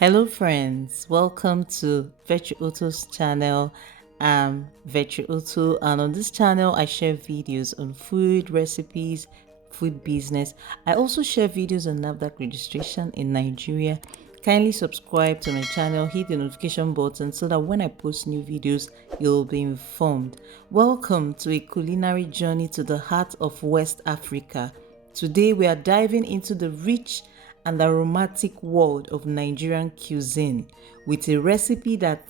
Hello friends, welcome to Virtuoto's channel. I'm Virtuoto, and on this channel I share videos on food recipes, food business. I also share videos on NAFDAC registration in Nigeria. Kindly subscribe to my channel, hit the notification button so that when I post new videos you'll be informed. Welcome to a culinary journey to the heart of West Africa. Today we are diving into the rich and aromatic world of Nigerian cuisine with a recipe that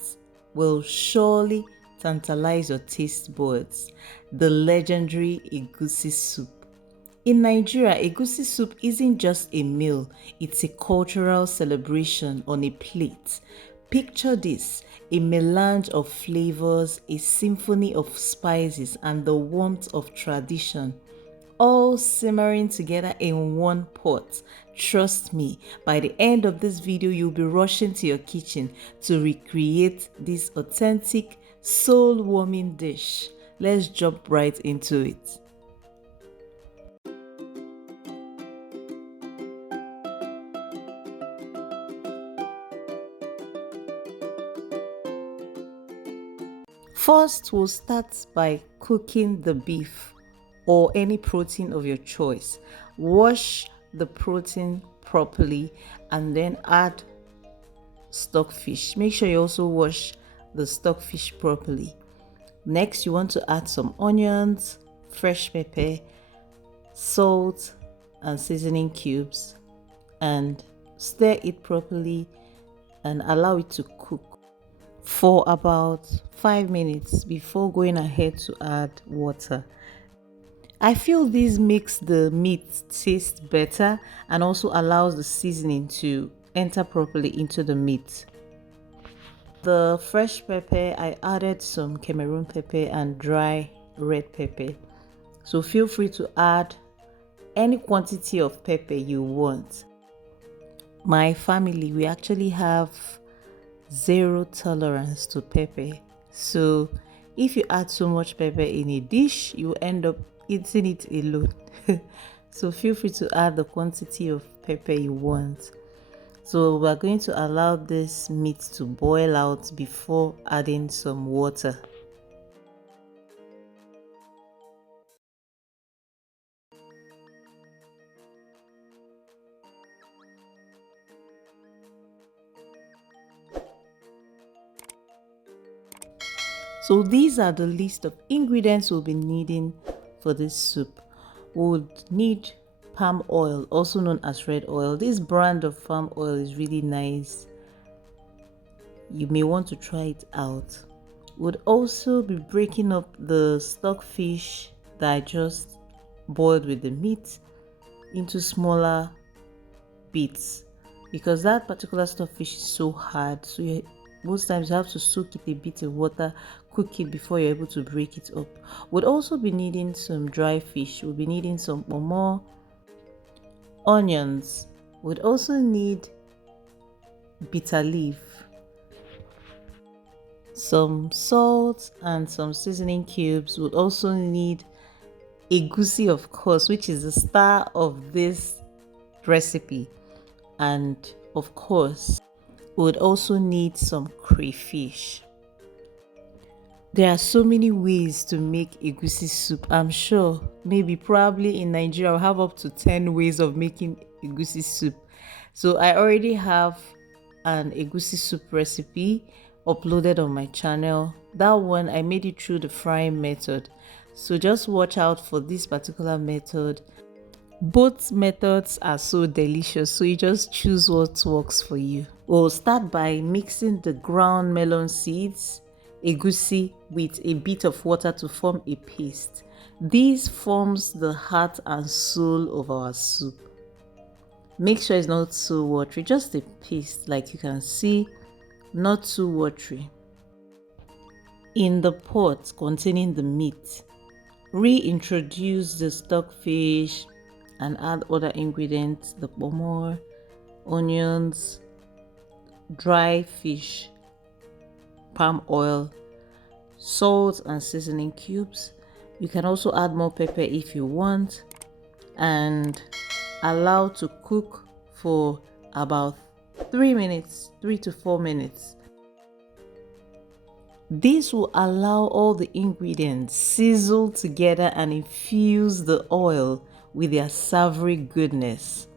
will surely tantalize your taste buds: the legendary Egusi soup. In Nigeria, Egusi soup isn't just a meal, it's a cultural celebration on a plate. Picture this: a melange of flavors, a symphony of spices, and the warmth of tradition, all simmering together in one pot. Trust me, by the end of this video, you'll be rushing to your kitchen to recreate this authentic, soul-warming dish. Let's jump right into it. First, we'll start by cooking the beef or any protein of your choice. Wash the protein properly and then add stockfish. Make sure you also wash the stockfish properly. Next, you want to add some onions, fresh pepper, salt, and seasoning cubes, and stir it properly and allow it to cook for about 5 minutes before going ahead to add water. I feel this makes the meat taste better and also allows the seasoning to enter properly into the meat. The fresh pepper, I added some Cameroon pepper and dry red pepper. So feel free to add any quantity of pepper you want. My family, we actually have zero tolerance to pepper. So if you add so much pepper in a dish, you end up eating it alone. So feel free to add the quantity of pepper you want. So we're going to allow this meat to boil out before adding some water. So these are the list of ingredients we'll be needing for this soup. We'll need palm oil, also known as red oil. This brand of palm oil is really nice. You may want to try it out. Would also be breaking up the stockfish that I just boiled with the meat into smaller bits, because that particular stockfish is so hard. So most times you have to soak it a bit in water, cook it before you're able to break it up. Would also be needing some dry fish. We'll be needing some more onions. Would also need bitter leaf, some salt, and some seasoning cubes. Would also need egusi, of course, which is the star of this recipe, and of course would also need some crayfish. There are so many ways to make egusi soup. I'm sure probably in Nigeria I'll have up to 10 ways of making egusi soup. So I already have an egusi soup recipe uploaded on my channel. That one I made it through the frying method. So just watch out for this particular method. Both methods are so delicious, so you just choose what works for you. We'll start by mixing the ground melon seeds, egusi, with a bit of water to form a paste. This forms the heart and soul of our soup. Make sure it's not too watery, just a paste like you can see, not too watery. In the pot containing the meat, reintroduce the stockfish and add other ingredients: the pomo, onions, dry fish, palm oil, salt, and seasoning cubes. You can also add more pepper if you want, and allow to cook for about 3 minutes, 3 to 4 minutes. This will allow all the ingredients sizzle together and infuse the oil with their savory goodness.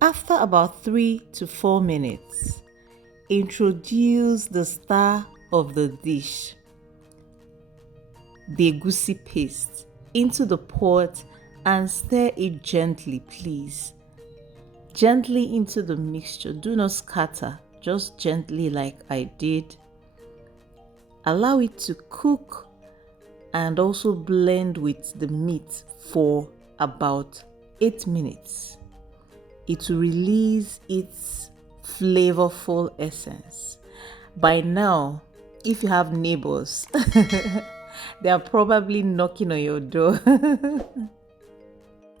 After about 3 to 4 minutes, introduce the star of the dish, the egusi paste, into the pot and stir it gently, please. Gently into the mixture. Do not scatter, just gently like I did. Allow it to cook and also blend with the meat for about 8 minutes. It will release its flavorful essence. By now, if you have neighbors, they are probably knocking on your door.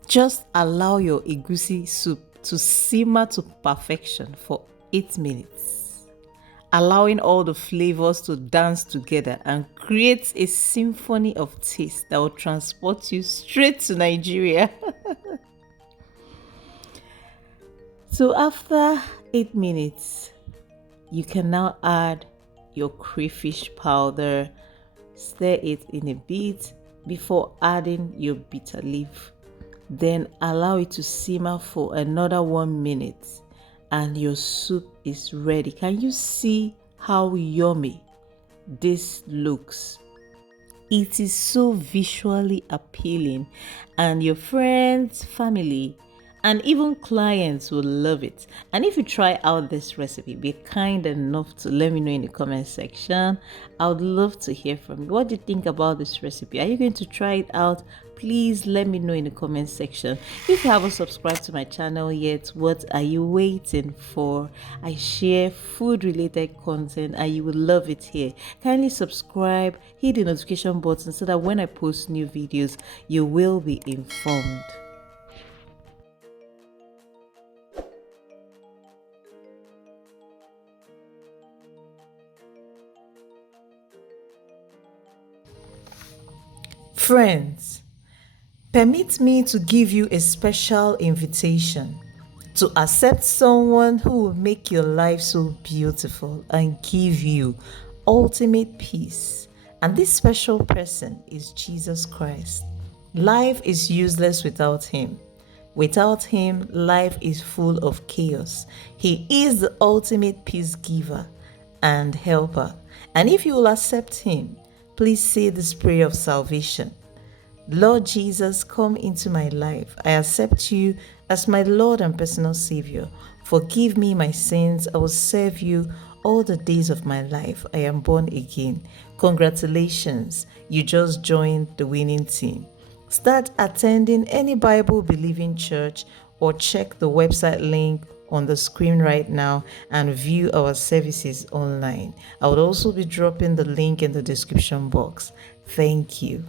Just allow your egusi soup to simmer to perfection for 8 minutes, allowing all the flavors to dance together and create a symphony of taste that will transport you straight to Nigeria. So after 8 minutes, you can now add your crayfish powder, stir it in a bit before adding your bitter leaf. Then allow it to simmer for another 1 minute and your soup is ready. Can you see how yummy this looks? It is so visually appealing and your friends, family, and even clients will love it. And if you try out this recipe, be kind enough to let me know in the comment section. I would love to hear from you. What do you think about this recipe? Are you going to try it out? Please let me know in the comment section. If you haven't subscribed to my channel yet, what are you waiting for? I share food related content and you will love it here. Kindly subscribe, hit the notification button so that when I post new videos, you will be informed. Friends, permit me to give you a special invitation to accept someone who will make your life so beautiful and give you ultimate peace. And this special person is Jesus Christ. Life is useless without him. Without him, life is full of chaos. He is the ultimate peace giver and helper. And if you will accept him, please say this prayer of salvation. Lord Jesus, come into my life. I accept you as my Lord and personal Savior. Forgive me my sins. I will serve you all the days of my life. I am born again. Congratulations, you just joined the winning team. Start attending any Bible-believing church or check the website link on the screen right now and view our services online. I would also be dropping the link in the description box. Thank you.